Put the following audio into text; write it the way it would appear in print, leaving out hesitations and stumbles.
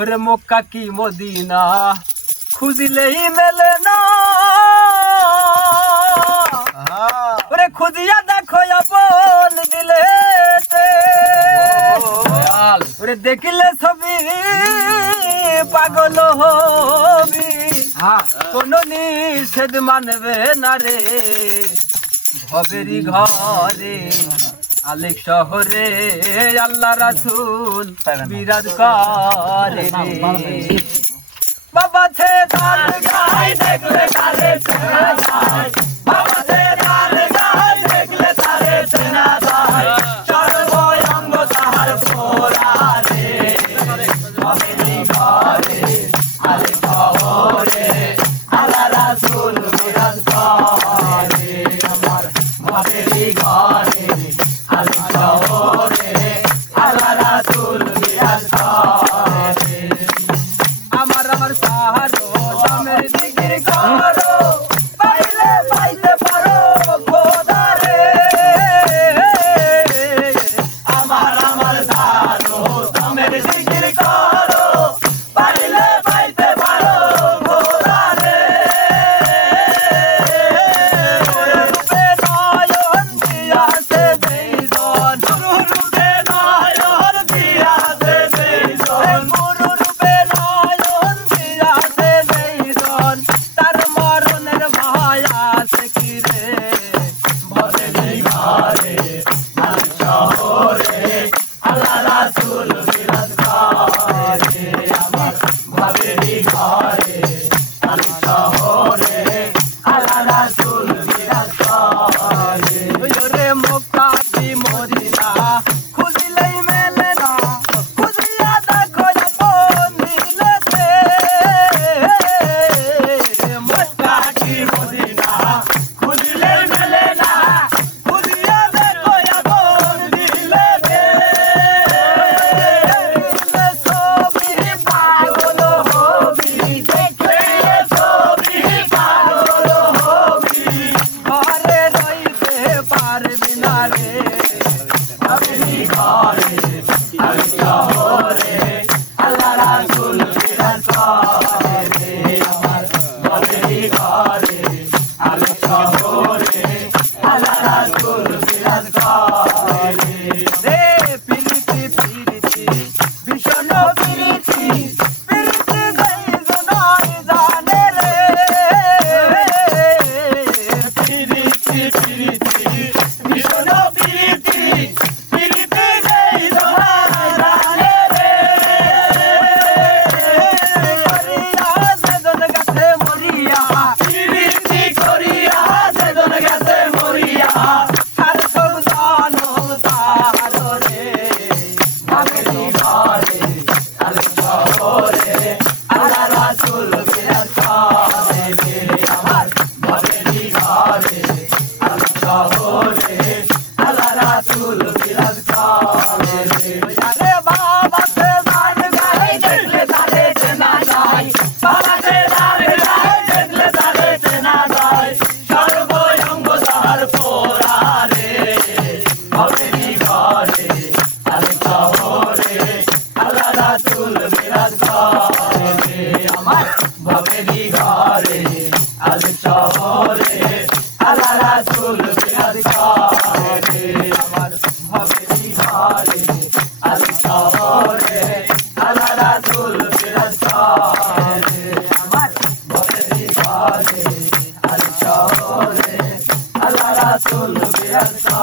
ওরে মক্কা কি মদিনা খুঁজিলেই মেলে না, ওরে খুঁজিয়া দেখো আপন দিলে, ওরে দেখিলে ছবি পাগল হবি, কোন নিষেধ মানবে না রে ভবেরি ঘরে। আলেক শহরে আল্লাহ রাসূল বিরাজ করে রে। বাবা ছে তার গায় দেখলে তারে চেনা যায়, বাবা ছে তার গায় দেখলে তারে চেনা যায়, সর্বঙ্গ তাহার ফোরা রে ভবেরি ঘরে আলেক শহরে আল্লাহ রাসূল বিরাজ করে। আমার ভবেরি ঘরে আলেক শহরে আল্লাহ রাসূল বিরাজ করে। আমার সাহারো দামের জিকির করো, পাইলে পাইতে পারো খোদা রে। আমার সাহারো দামের জিকির করো, পাইলে পাইতে পারো খোদা রে। রূপে নয়ন দিয়াছে যেইজন, রূপে নয়ন দিয়াছে যেইজন, গুরু রূপে নয়ন দিয়াছে যেইজন, তার মরণের ভয় আছে কি রে ভবেরি ঘরে আলেক শহরে আল্লাহ রাসূল বিরাজ করে। আমার ভবেরি ঘরে আলেক শহরে আল্লাহ রাসূল বিরাজ করে। ওরে মক্কা কি মদিনা খুঁজিলেই মেলে না, খুঁজিয়া দেখো আপন দিলেতে। মক্কা কি মদিনা খুঁজিলেই মেলে না, খুঁজিয়া দেখো আপন দিলেতে। ছবি পাগল হবি, দেখলে ছবি পাগল হবি, ঘরে রইতে পারবি না রে ভবেরি ঘরে আলেক শহরে আল্লাহ রাসূল বিরাজ করে। আমার ভবেরি ঘরে আলেক শহরে আল্লাহ রাসূল বিরাজ করে। রে পিরিতি পিরিতি ভীষণ পিরিতি, পিরিতি যেইজন জানে রে। পিরিতি পিরিতি ভীষণ পিরিতি, পিরিতি যেইজন জানে রে। করিয়া যেজন গেছে মরিয়া, পিরিতি করিয়া যেজন গেছে মরিয়া, সার্থক জনম তাহার রে ভবেরি ঘরে আলেক শহরে আল্লাহ রাসূল বিরাজ করে। আমার ভবেরি ঘরে আলেক শহরে আল্লাহ রাসূল বিরাজ করে। আরে বাবা ছে তার গায় দেখলে তারে চেনা যায়, বাবা ছে তার গায় দেখলে তারে চেনা যায়, সর্বঙ্গ তাহার ফোরা রে ভবেরি ঘরে আলেক শহরে আল্লাহ রাসূল বিরাজ করে। আমার ভবেরি ঘরে আলেক শহরে আল্লাহ রাসূল বিরাজ করে। আমার ভবেরি ঘরে আলেক শহরে আল্লাহ রাসূল বিরাজ করে। আমার ভবেরি ঘরে আলেক শহরে আল্লাহ রাসূল বিরাজ করে।